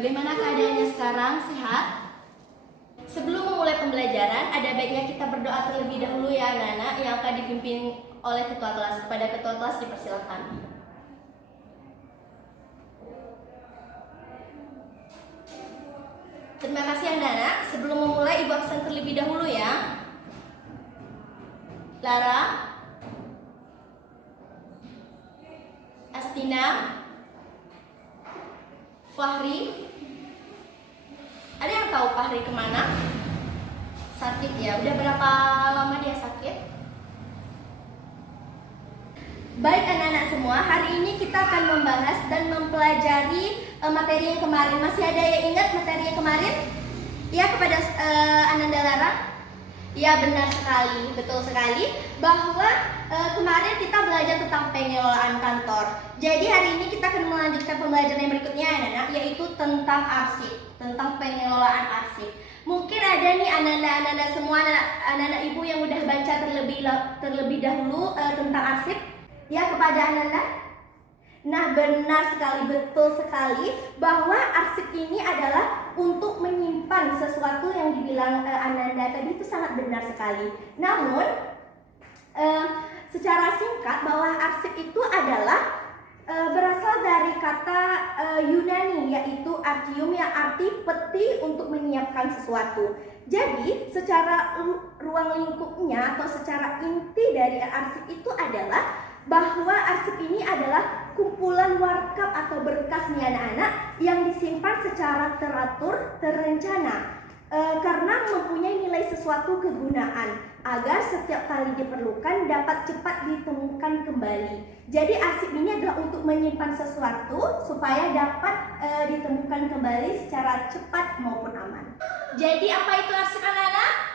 Bagaimana keadaannya sekarang? Sehat? Sebelum memulai pembelajaran, ada baiknya kita berdoa terlebih dahulu ya anak-anak yang akan dipimpin oleh ketua kelas. Kepada ketua kelas dipersilakan. Terima kasih anak-anak. Sebelum memulai, ibu absen terlebih dahulu ya. Lara, Astina, Fahri. Ada yang tahu Fahri kemana? Sakit ya? Udah berapa lama dia sakit? Baik anak-anak semua, hari ini kita akan membahas dan mempelajari materi yang kemarin. Masih ada yang ingat materi yang kemarin? Ya, kepada Ananda Lara? Ya, benar sekali, betul sekali bahwa kemarin kita belajar tentang pengelolaan kantor. Jadi hari ini kita akan melanjutkan pembelajaran yang berikutnya anak-anak, yaitu tentang arsip, tentang pengelolaan arsip. Mungkin ada nih anak-anak semua, anak-anak ibu yang udah baca terlebih dahulu tentang arsip. Ya, kepada anak-anak. Nah, benar sekali, betul sekali bahwa arsip ini adalah untuk menyimpan sesuatu yang dibilang Ananda tadi itu sangat benar sekali. Namun, secara singkat bahwa arsip itu adalah berasal dari kata Yunani, yaitu artium, yang arti peti untuk menyiapkan sesuatu. Jadi, secara ruang lingkupnya atau secara inti dari arsip itu adalah bahwa arsip ini adalah kumpulan warkap atau berkas nih anak-anak yang disimpan secara teratur, terencana karena mempunyai nilai sesuatu kegunaan agar setiap kali diperlukan dapat cepat ditemukan kembali. Jadi arsip ini adalah untuk menyimpan sesuatu supaya dapat ditemukan kembali secara cepat maupun aman. Jadi apa itu arsip anak-anak?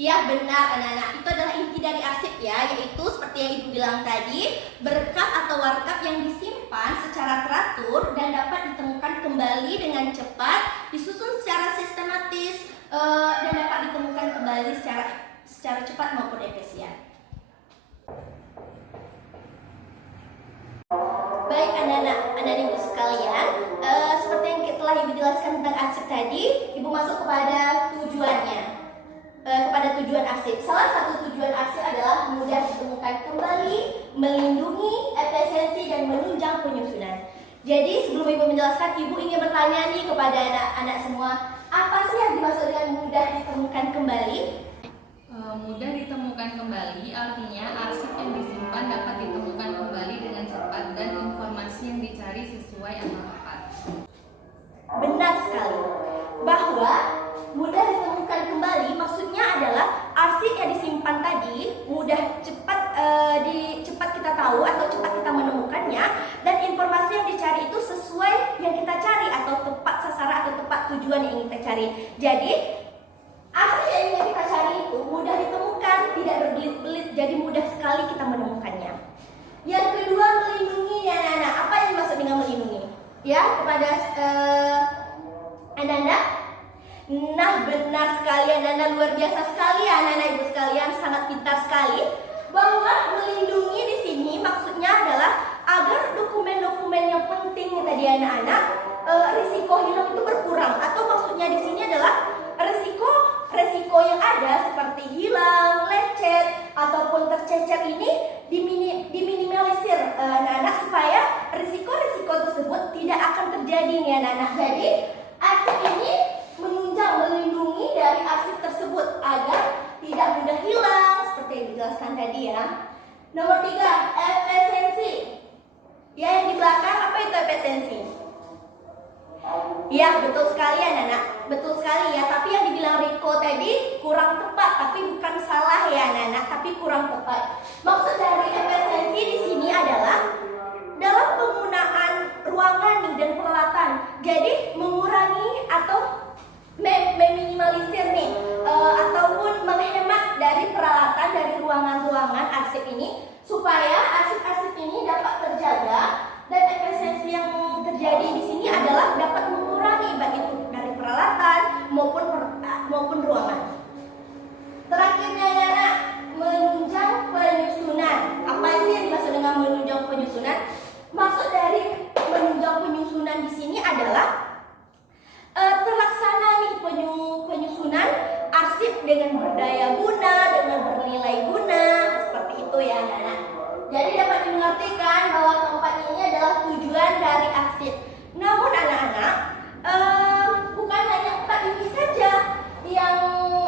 Ya benar anak-anak, itu adalah inti dari arsip ya, yaitu seperti yang ibu bilang tadi, berkas atau warkap yang disimpan secara teratur dan dapat ditemukan kembali dengan cepat, disusun secara sistematis dan dapat ditemukan kembali secara cepat maupun efisien. Baik anak-anak ibu sekalian, seperti yang telah ibu jelaskan tentang arsip tadi, ibu masuk kepada tujuannya. Kepada tujuan arsip. Salah satu tujuan arsip adalah mudah ditemukan kembali, melindungi, efisiensi, dan menunjang penyusunan. Jadi sebelum ibu menjelaskan, ibu ingin bertanya nih kepada anak-anak semua, apa sih yang dimaksud dengan mudah ditemukan kembali? Mudah ditemukan kembali artinya arsip yang disimpan dapat ditemukan kembali dengan cepat dan informasi yang dicari sesuai atau tepat. Benar sekali. Bahwa mudah ditemukan kembali maksudnya adalah arsip yang disimpan tadi mudah cepat kita tahu atau cepat kita menemukannya, dan informasi yang dicari itu sesuai yang kita cari atau tepat sasaran atau tepat tujuan yang ingin kita cari. Jadi arsip yang ingin kita cari itu mudah ditemukan, tidak berbelit-belit, jadi mudah sekali kita menemukannya. Yang kedua, melindungi anak-anak. Apa yang dimaksud dengan melindungi? Ya, kepada anak-anak. Nah, benar sekali anak-anak, luar biasa sekali anak-anak ibu sekalian, sangat pintar sekali. Bahwa melindungi di sini maksudnya adalah agar dokumen-dokumen yang penting tadi anak-anak risiko hilang itu berkurang, atau maksudnya di sini adalah resiko yang ada seperti hilang, lecet ataupun tercecer ini diminimalisir anak-anak supaya risiko-risiko tersebut tidak akan terjadi nih anak-anak. Jadi arsip ini melindungi dari arsip tersebut agar tidak mudah hilang seperti yang dijelaskan tadi ya. Nomor 3, efisiensi. Ya, yang di belakang apa itu efisiensi? Ya, betul sekali anak-anak, betul sekali ya. Tapi yang dibilang Riko tadi kurang tepat, tapi bukan salah ya anak-anak, tapi kurang tepat. Maksud dari efisiensi di sini adalah dalam penggunaan ruangan nih dan peralatan. Jadi mengurangi atau meminimalisir nih ataupun menghemat dari peralatan dari ruangan-ruangan arsip ini supaya arsip-arsip ini dapat terjaga, dan efisiensi yang terjadi di sini adalah dapat mengurangi baik itu dari peralatan maupun ruangan. Terakhirnya anak, menunjang penyusunan. Apa sih yang dimaksud dengan menunjang penyusunan? Maksud dari menunjang penyusunan di sini adalah mengerti kan bahwa keempat ini adalah tujuan dari arsip. Namun anak-anak, bukan hanya empat ini saja yang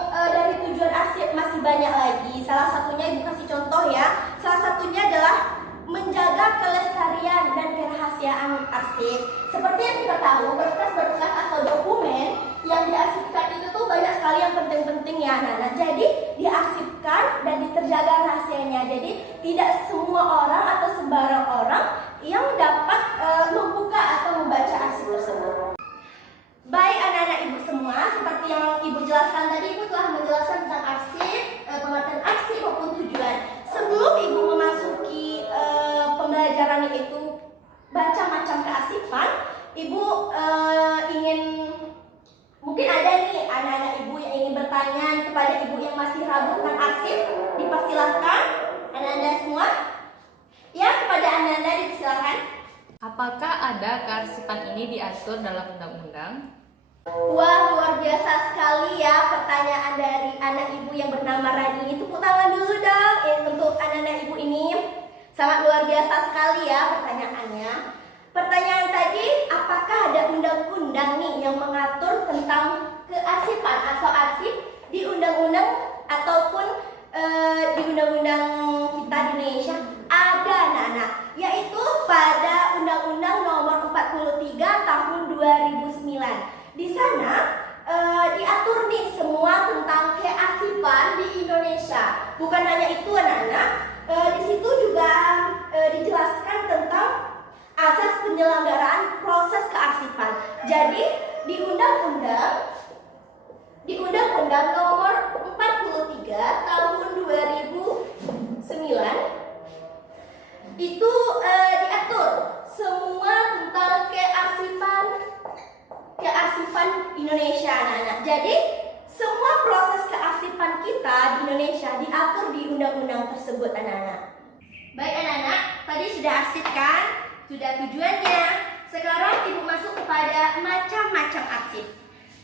dari tujuan arsip, masih banyak lagi. Salah satunya ibu kasih contoh ya. Salah satunya adalah menjaga kelestarian dan kerahasiaan arsip. Seperti yang kita tahu, berkas-berkas atau dokumen yang diarsipkan itu tuh banyak sekali yang penting-penting ya anak-anak. Jadi diarsipkan dan terjaga rahasianya. Jadi tidak semua orang atau sembarang orang yang dapat membuka atau membaca arsip tersebut. Baik anak-anak ibu semua, seperti yang ibu jelaskan tadi, ibu telah menjelaskan tentang arsip, pengertian arsip maupun tujuan. Sebelum ibu memasuki pembelajaran yaitu baca macam kearsipan, ibu ingin, mungkin ada nih anak-anak ibu yang ingin bertanya kepada ibu yang masih ragu tentang arsip. Dipersilahkan anak-anak semua. Ya, kepada anak-anak dipersilahkan. Apakah ada kearsipan ini diatur dalam undang-undang? Wah, luar biasa sekali ya pertanyaan dari anak ibu yang bernama Rani. Tepuk tangan dulu dong untuk anak-anak ibu ini. Sangat luar biasa sekali ya pertanyaannya. Pertanyaan tadi, apakah ada undang-undang nih yang mengatur tentang kearsipan atau arsip di undang-undang ataupun di undang-undang kita di Indonesia? Ada anak-anak, yaitu pada Undang-Undang Nomor 43 Tahun 2009. Di sana diatur nih semua tentang kearsipan di Indonesia. Bukan hanya itu anak-anak, di situ juga dijelaskan tentang asas penyelenggaraan proses kearsipan. Jadi di Undang-Undang Nomor 43 Tahun 2009 itu diatur semua tentang kearsipan Indonesia anak-anak. Jadi semua proses kearsipan kita di Indonesia diatur di undang-undang tersebut anak-anak. Baik anak-anak, tadi sudah arsip kan? Sudah tujuannya. Sekarang ibu masuk kepada macam-macam arsip.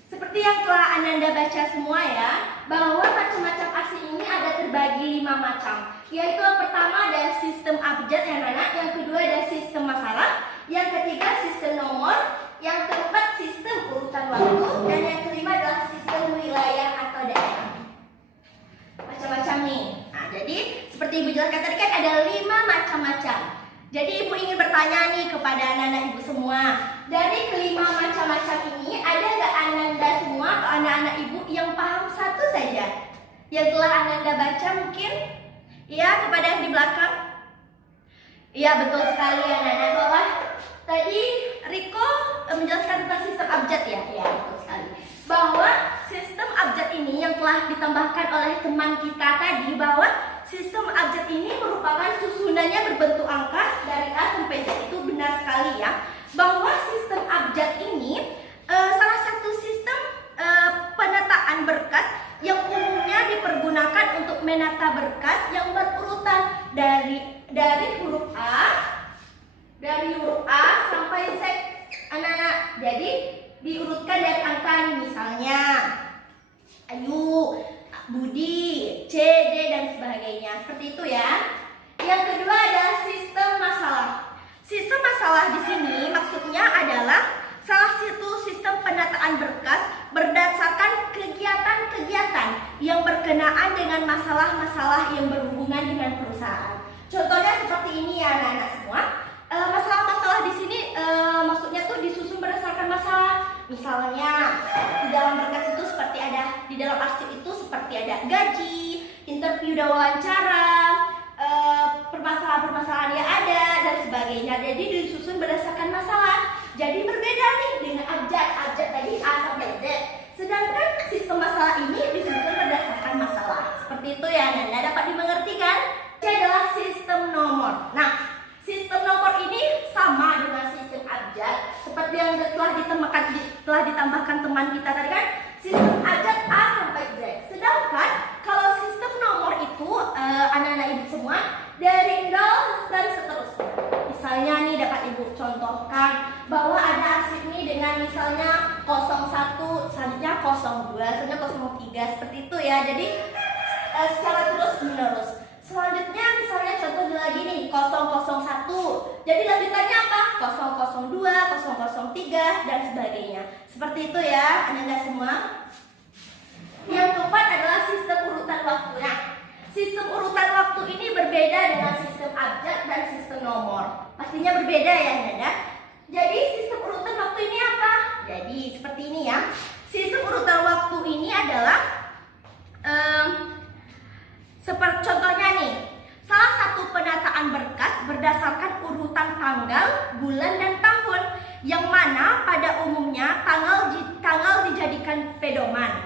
Seperti yang telah Ananda baca semua ya, bahwa macam-macam arsip ini ada terbagi 5 macam. Yaitu yang pertama ada sistem abjad ya anak-anak, yang kedua ada sistem masalah, yang ketiga sistem nomor, yang keempat sistem urutan waktu, dan yang kelima adalah sistem wilayah atau daerah. Macam-macam nih. Nah, jadi seperti ibu jelaskan tadi kan ada 5 macam-macam. Jadi ibu ingin bertanya nih kepada anak-anak ibu semua, dari kelima macam-macam ini ada nggak Ananda semua atau anak-anak ibu yang paham satu saja yang telah Ananda baca mungkin? Iya, kepada yang di belakang. Iya, betul sekali anak-anak. Bahwa tadi Riko menjelaskan tentang sistem abjad ya. Iya, betul sekali. Bahwa sistem abjad ini yang telah ditambahkan oleh teman kita tadi, bahwa sistem abjad ini merupakan susunannya berbentuk angka dari A sampai Z. Itu benar sekali ya. Bahwa sistem abjad ini salah satu sistem penataan berkas yang umumnya dipergunakan untuk menata berkas yang berurutan dari huruf A sampai Z anak-anak. Jadi diurutkan dari angka misalnya Ayu, Budi, C, D dan sebagainya. Seperti itu ya. Yang kedua adalah sistem masalah. Sistem masalah di sini maksudnya adalah salah satu sistem penataan berkas berdasarkan kegiatan-kegiatan yang berkenaan dengan masalah-masalah yang berhubungan dengan perusahaan. Contohnya seperti ini ya anak-anak semua. Masalah-masalah di sini maksudnya tuh disusun berdasarkan masalah. Misalnya di dalam berkas itu seperti ada, di dalam arsip itu seperti ada gaji, interview dan wawancara, permasalahan-permasalahan yang ada dan sebagainya. Jadi disusun berdasarkan masalah. Jadi berbeda nih dengan abjad tadi A sampai Z. Sedangkan sistem masalah ini disusun berdasarkan masalah. Seperti itu ya, Nanda dapat dimengerti kan? Ini adalah sistem nomor. Nah, sistem nomor ini sama dengan sistem abjad seperti yang telah ditambahkan teman kita tadi kan, sistem abjad A sampai Z. Sedangkan kalau sistem nomor itu anak-anak ibu semua dari 0 dan seterusnya. Misalnya nih dapat ibu contohkan bahwa ada arsip nih dengan misalnya 01, selanjutnya 02, selanjutnya 03 seperti itu ya. Jadi secara terus menerus. Selanjutnya misalnya contohnya lagi nih 001. Jadi lanjutannya apa? 002, 003 dan sebagainya. Seperti itu ya Anda semua. Yang keempat adalah sistem urutan waktu. Nah, sistem urutan waktu ini berbeda dengan sistem abjad dan sistem nomor. Pastinya berbeda ya Anda. Jadi sistem urutan waktu ini apa? Jadi seperti ini ya. Sistem urutan waktu ini adalah seperti contohnya nih, salah satu penataan berkas berdasarkan urutan tanggal, bulan, dan tahun, yang mana pada umumnya tanggal dijadikan pedoman,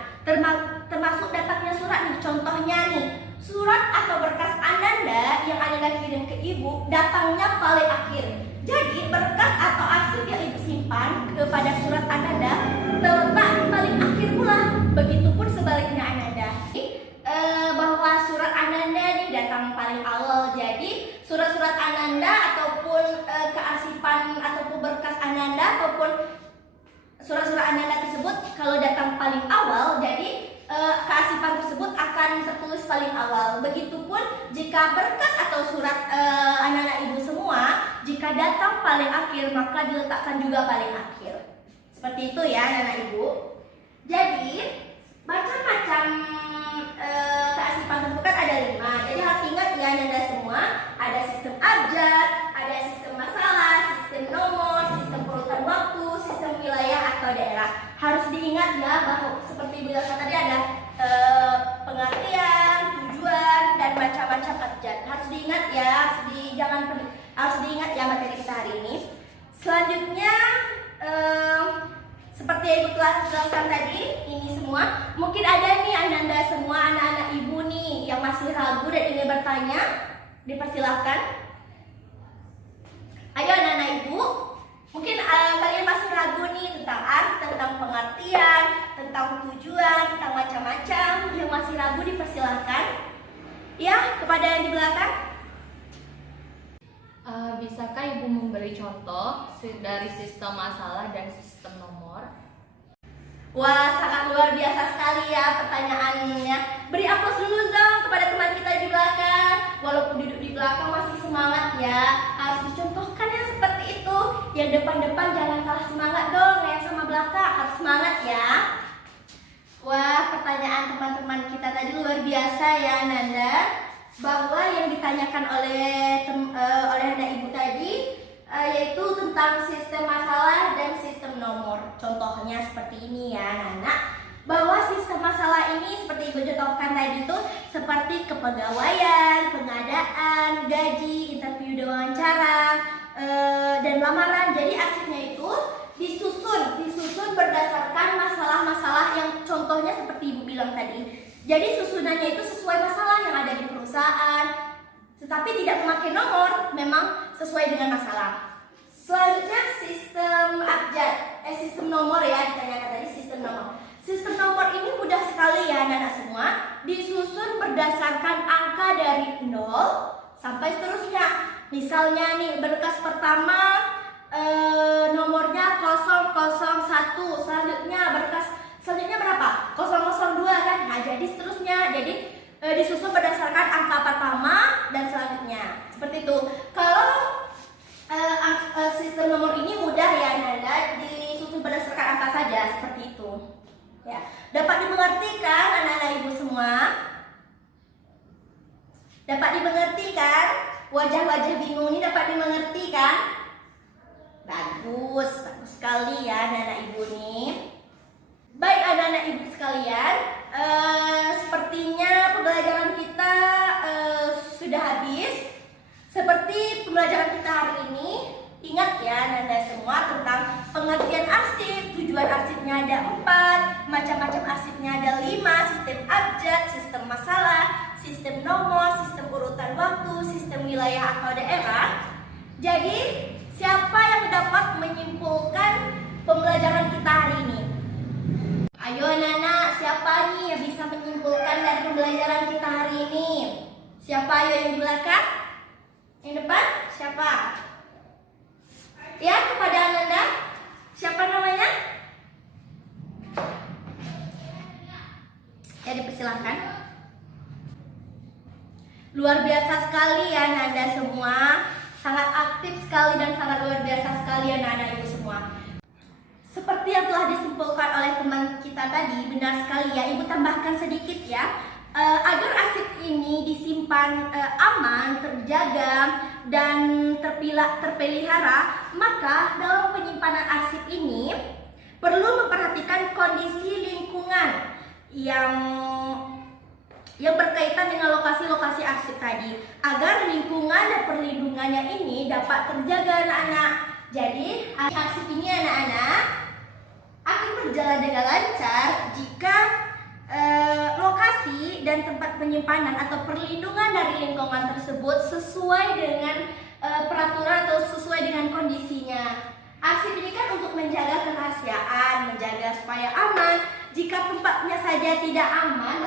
termasuk datangnya surat nih. Contohnya nih, surat atau berkas Ananda yang Ananda kirim ke ibu datangnya paling akhir. Jadi berkas atau arsip yang ibu simpan kepada surat Ananda terletak di paling akhir pula. Begitupun sebaliknya Ananda. Bahwa surat Ananda nih datang paling awal. Jadi surat-surat Ananda ataupun kearsipan ataupun berkas Ananda ataupun surat-surat Ananda tersebut kalau datang paling awal, jadi kearsipan tersebut akan tertulis paling awal. Begitupun jika berkas atau surat anak-anak ibu semua, jika datang paling akhir maka diletakkan juga paling akhir. Seperti itu ya anak-anak ibu. Jadi macam-macam kearsipan tersebut kan ada 5. Jadi harus ingat ya anak-anak semua, ada sistem abjad, ada sistem masalah, sistem nomor, sistem urutan waktu, sistem wilayah atau daerah. Harus diingat ya bahwa seperti bilang tadi ada pengertian, tujuan, dan macam-macam abjad. Harus diingat ya, harus diingat ya materi kita hari ini. Selanjutnya seperti yang ibu telah jelaskan tadi, ini semua mungkin ada nih Anda semua anak-anak ibu nih yang masih ragu dan ingin bertanya, dipersilahkan. Ayo anak-anak ibu, mungkin kalian masih ragu nih tentang arti, tentang pengertian, tentang tujuan, tentang macam-macam. Yang masih ragu dipersilahkan. Ya, kepada yang di belakang. Bisakah ibu memberi contoh dari sistem masalah dan sistem nomor? Wah, sangat luar biasa sekali ya pertanyaannya. Beri aplaus dulu dong kepada teman kita di belakang. Walaupun duduk di belakang masih semangat ya. Harus dicontohkan yang seperti itu. Yang depan-depan jangan kalah semangat dong. Yang sama belakang harus semangat ya. Wah, pertanyaan teman-teman kita tadi luar biasa ya Nanda. Bahwa yang ditanyakan oleh anak ibu tadi yaitu tentang sistem masalah dan sistem nomor. Contohnya seperti ini ya anak. Bahwa sistem masalah ini seperti ibu contohkan tadi itu seperti kepegawaian, pengadaan, gaji, interview dan wawancara, dan lamaran. Jadi arsipnya itu disusun berdasarkan masalah-masalah yang contohnya seperti ibu bilang tadi. Jadi susunannya itu sesuai masalah yang ada di perusahaan, tetapi tidak memakai nomor, memang sesuai dengan masalah. Selanjutnya sistem abjad, sistem nomor ya, ditanyakan tadi sistem nomor. Sistem nomor ini mudah sekali ya anak-anak semua, disusun berdasarkan angka dari 0 sampai seterusnya. Misalnya nih berkas pertama nomornya 001, selanjutnya berapa? 002 kan? Nah jadi seterusnya, jadi disusun berdasarkan angka pertama dan selanjutnya. Seperti itu. Kalau sistem nomor ini mudah ya Nanda, disusun berdasarkan angka saja seperti itu. Ya, dapat dimengerti kan anak-anak ibu semua? Dapat dimengerti kan? Wajah-wajah bingung ini dapat dimengerti kan? Bagus sekali ya anak-anak ibu nih. Baik anak-anak ibu sekalian, sepertinya pembelajaran kita sudah habis. Seperti pembelajaran kita hari ini, ingat ya Anda semua tentang pengertian arsip. Tujuan arsipnya ada 4, macam-macam arsipnya ada 5, sistem abjad, sistem masalah, sistem nomor, sistem urutan waktu, sistem wilayah atau daerah. Jadi siapa yang dapat menyimpulkan pembelajaran kita hari ini? Ayo anak-anak, siapa nih yang bisa menyimpulkan dari pembelajaran kita hari ini? Siapa ayo yang di belakang? Yang depan? Siapa? Ya, kepada Ananda. Siapa namanya? Ya, dipersilahkan. Luar biasa sekali ya Nanda semua. Sangat aktif sekali dan sangat luar biasa sekali ya anak-anak ibu semua. Seperti yang telah disimpulkan oleh teman kita tadi, benar sekali ya. Ibu tambahkan sedikit ya. Agar arsip ini disimpan aman, terjaga, dan terpelihara, maka dalam penyimpanan arsip ini perlu memperhatikan kondisi lingkungan yang berkaitan dengan lokasi-lokasi arsip tadi, agar lingkungan dan perlindungannya ini dapat terjaga anak-anak. Jadi arsip ini anak-anak akan berjalan dengan lancar jika lokasi dan tempat penyimpanan atau perlindungan dari lingkungan tersebut sesuai dengan peraturan atau sesuai dengan kondisinya. Arsip ini kan untuk menjaga kerahasiaan, menjaga supaya aman. Jika tempatnya saja tidak aman,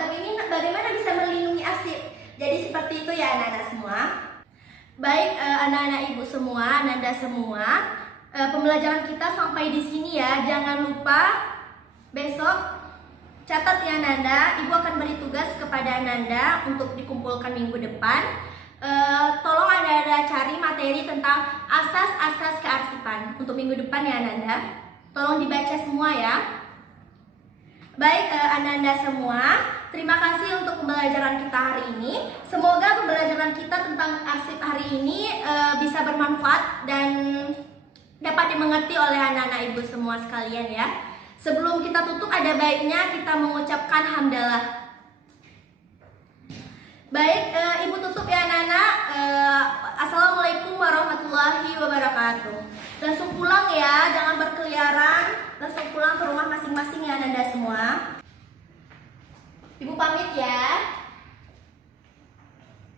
bagaimana bisa melindungi arsip? Jadi seperti itu ya anak-anak semua. Baik anak-anak ibu semua, Nanda semua, pembelajaran kita sampai di sini ya. Jangan lupa besok catat ya Nanda, ibu akan beri tugas kepada Nanda untuk dikumpulkan minggu depan. Tolong Nanda cari materi tentang asas-asas kearsipan untuk minggu depan ya Nanda. Tolong dibaca semua ya. Baik Nanda semua, terima kasih untuk pembelajaran kita hari ini. Semoga pembelajaran kita tentang arsip hari ini bisa bermanfaat dan dapat dimengerti oleh anak-anak ibu semua sekalian ya. Sebelum kita tutup ada baiknya kita mengucapkan hamdalah. Baik, ibu tutup ya anak-anak. Assalamualaikum warahmatullahi wabarakatuh. Langsung pulang ya, jangan berkeliaran. Langsung pulang ke rumah masing-masing ya Nanda semua. Ibu pamit ya.